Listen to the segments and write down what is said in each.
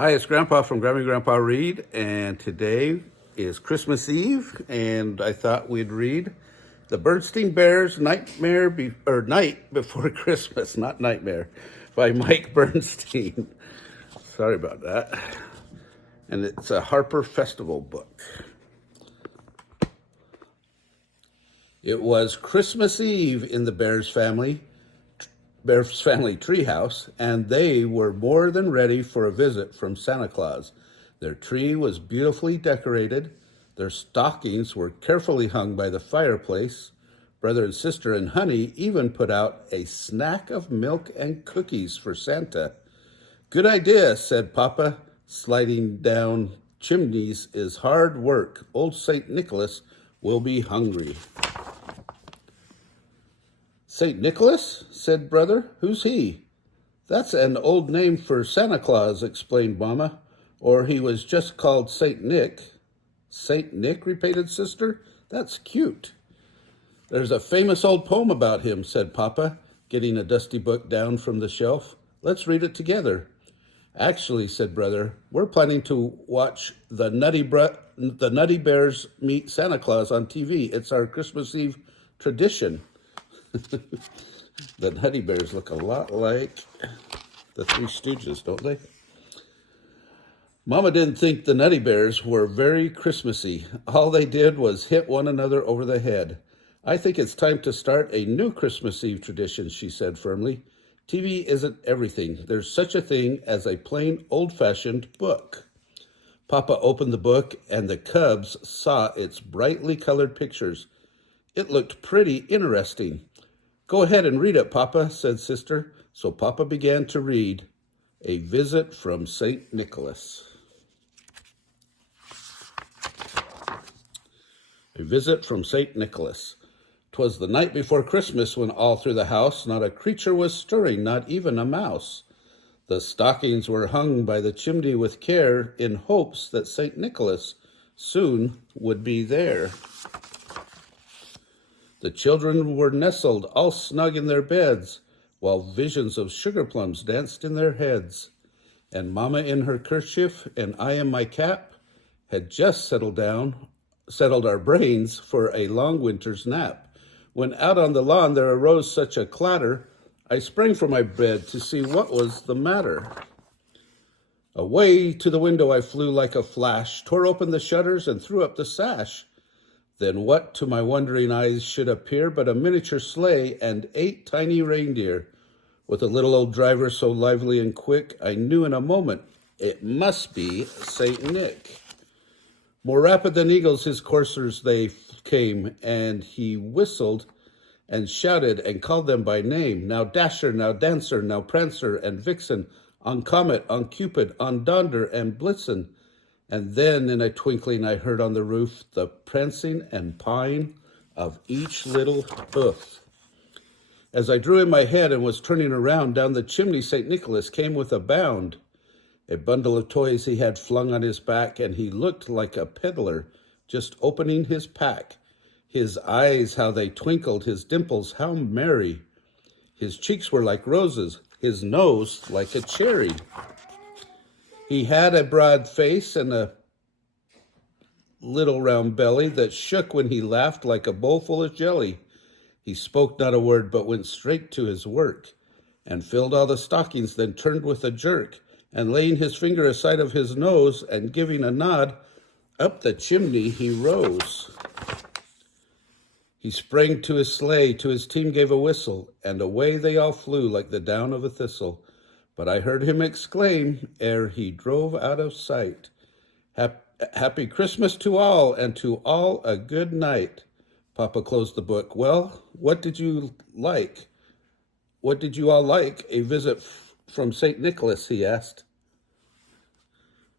Hi, it's Grandpa from Grammy Grandpa Read, and today is Christmas Eve, and I thought we'd read the Berenstain Bears Night Before Christmas, not Nightmare, by Mike Berenstain. Sorry about that. And it's a Harper Festival book. It was Christmas Eve in the Bears family treehouse, and they were more than ready for a visit from Santa Claus. Their tree was beautifully decorated. Their stockings were carefully hung by the fireplace. Brother and sister and Honey even put out a snack of milk and cookies for Santa. "Good idea," said Papa. "Sliding down chimneys is hard work. Old St. Nicholas will be hungry." "St. Nicholas?" said Brother. "Who's he?" "That's an old name for Santa Claus," explained Mama. "Or he was just called St. Nick." "St. Nick?" repeated Sister. "That's cute." "There's a famous old poem about him," said Papa, getting a dusty book down from the shelf. "Let's read it together." "Actually," said Brother, "we're planning to watch the Nutty Bears meet Santa Claus on TV. It's our Christmas Eve tradition." The Nutty Bears look a lot like the Three Stooges, don't they? Mama didn't think the Nutty Bears were very Christmassy. All they did was hit one another over the head. "I think it's time to start a new Christmas Eve tradition," she said firmly. "TV isn't everything. There's such a thing as a plain old-fashioned book." Papa opened the book, and the cubs saw its brightly colored pictures. It looked pretty interesting. "Go ahead and read it, Papa," said Sister. So Papa began to read A Visit from St. Nicholas. A Visit from St. Nicholas. 'Twas the night before Christmas when all through the house not a creature was stirring, not even a mouse. The stockings were hung by the chimney with care in hopes that St. Nicholas soon would be there. The children were nestled all snug in their beds, while visions of sugar plums danced in their heads. And Mama in her kerchief and I in my cap had just settled our brains for a long winter's nap, when out on the lawn there arose such a clatter, I sprang from my bed to see what was the matter. Away to the window I flew like a flash, tore open the shutters and threw up the sash. Then what to my wondering eyes should appear but a miniature sleigh and 8 tiny reindeer. With a little old driver so lively and quick, I knew in a moment it must be St. Nick. More rapid than eagles his coursers they came, and he whistled and shouted and called them by name. Now Dasher, now Dancer, now Prancer and Vixen, on Comet, on Cupid, on Donder and Blitzen. And then in a twinkling I heard on the roof the prancing and pawing of each little hoof. As I drew in my head and was turning around, down the chimney St. Nicholas came with a bound. A bundle of toys he had flung on his back, and he looked like a peddler just opening his pack. His eyes, how they twinkled, his dimples, how merry. His cheeks were like roses, his nose like a cherry. He had a broad face and a little round belly that shook when he laughed like a bowl full of jelly. He spoke not a word, but went straight to his work, and filled all the stockings, then turned with a jerk, and laying his finger aside of his nose, and giving a nod, up the chimney he rose. He sprang to his sleigh, to his team gave a whistle, and away they all flew like the down of a thistle. But I heard him exclaim, ere he drove out of sight, "Happy Christmas to all, and to all a good night." Papa closed the book. "Well, what did you like? What did you all like? A visit from St. Nicholas?" he asked.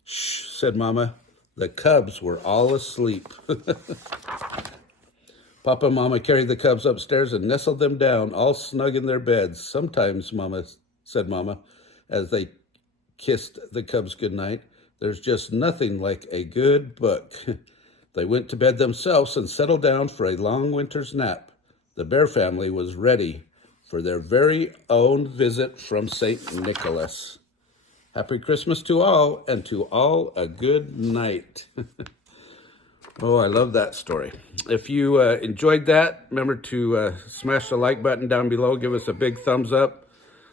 "Shh," said Mama. The cubs were all asleep. Papa and Mama carried the cubs upstairs and nestled them down, all snug in their beds. "Sometimes, Mama," said Mama, as they kissed the cubs goodnight, "there's just nothing like a good book." They went to bed themselves and settled down for a long winter's nap. The Bear family was ready for their very own visit from St. Nicholas. Happy Christmas to all, and to all a good night. Oh, I love that story. If you enjoyed that, remember to smash the like button down below. Give us a big thumbs up.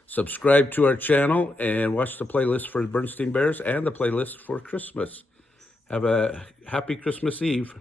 Subscribe to our channel and watch the playlist for Berenstain Bears and the playlist for Christmas. Have a happy Christmas Eve.